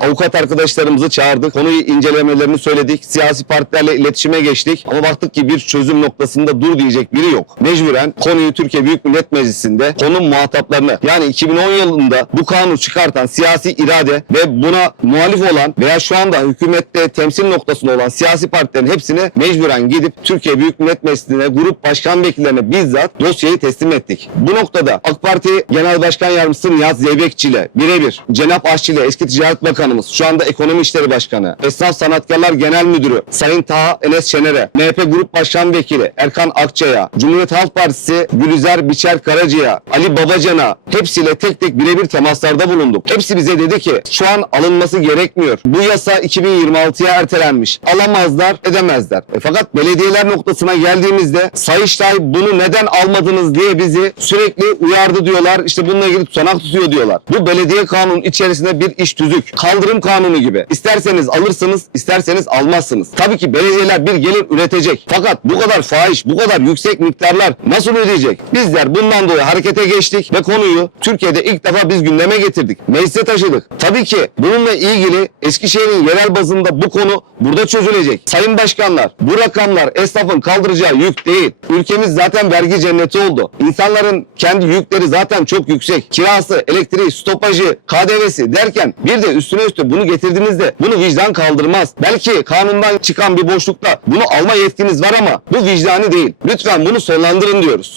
Avukat arkadaşlarımızı çağırdık. Konuyu incelemelerini söyledik. Siyasi partilerle iletişime geçtik. Ama baktık ki bir çözüm noktasında dur diyecek biri yok. Mecburen konuyu Türkiye Büyük Millet Meclisi'nde konum muhataplarını yani 2010 yılında bu kanunu çıkartan siyasi irade ve buna muhalif olan veya şu anda hükümette temsil noktasında olan siyasi partilerin hepsini mecburen gidip Türkiye Büyük Millet Meclisi'ne grup başkan vekillerine bizzat dosyayı teslim ettik. Bu noktada AK Parti Genel Başkan Yardımcısı Nihat Zeybekçi ile birebir Cenap Aşçı ile eski Ticaret Bakanımız, şu anda Ekonomi İşleri Başkanı, Esnaf Sanatkarlar Genel Müdürü Sayın Taha Enes Şener'e, MHP Grup Başkan Vekili Erkan Akçay'a, Cumhuriyet Halk Partisi Gülüzer Biçer Karaca'ya, Ali Babacan'a hepsiyle tek tek birebir temaslarda bulunduk. Hepsi bize dedi ki şu an alınması gerekmiyor. Bu yasa 2026'ya ertelenmiş. Alamazlar, edemezler. E fakat belediyeler noktasına geldiğimizde Sayıştay bunu neden almadınız diye bizi sürekli uyardı diyorlar. İşte bununla ilgili tutanak tutuyor diyorlar. Bu belediye kanunun içerisinde bir iş tüzük. Kaldırım kanunu gibi. İsterseniz alırsınız, isterseniz almazsınız. Tabii ki belediyeler bir gelir üretecek. Fakat bu kadar fahiş, bu kadar yüksek miktarlar nasıl ödeyecek? Bizler bundan dolayı harekete geçtik ve konuyu Türkiye'de ilk defa biz gündeme getirdik. Meclise taşıdık. Tabii ki bununla ilgili Eskişehir'in yerel bazında bu konu burada çözülecek. Sayın başkanlar, bu rakamlar esnafın kaldıracağı yük değil. Ülkemiz zaten vergi cenneti oldu. İnsanların kendi yükleri zaten çok yüksek. Kirası, elektriği, stopajı, KDV'si derken bir de üstüne üstü bunu getirdiğinizde bunu vicdan kaldırmaz. Belki kanundan çıkan bir boşlukta bunu alma yetkiniz var ama bu vicdani değil. Lütfen bunu sonlandırın diyoruz.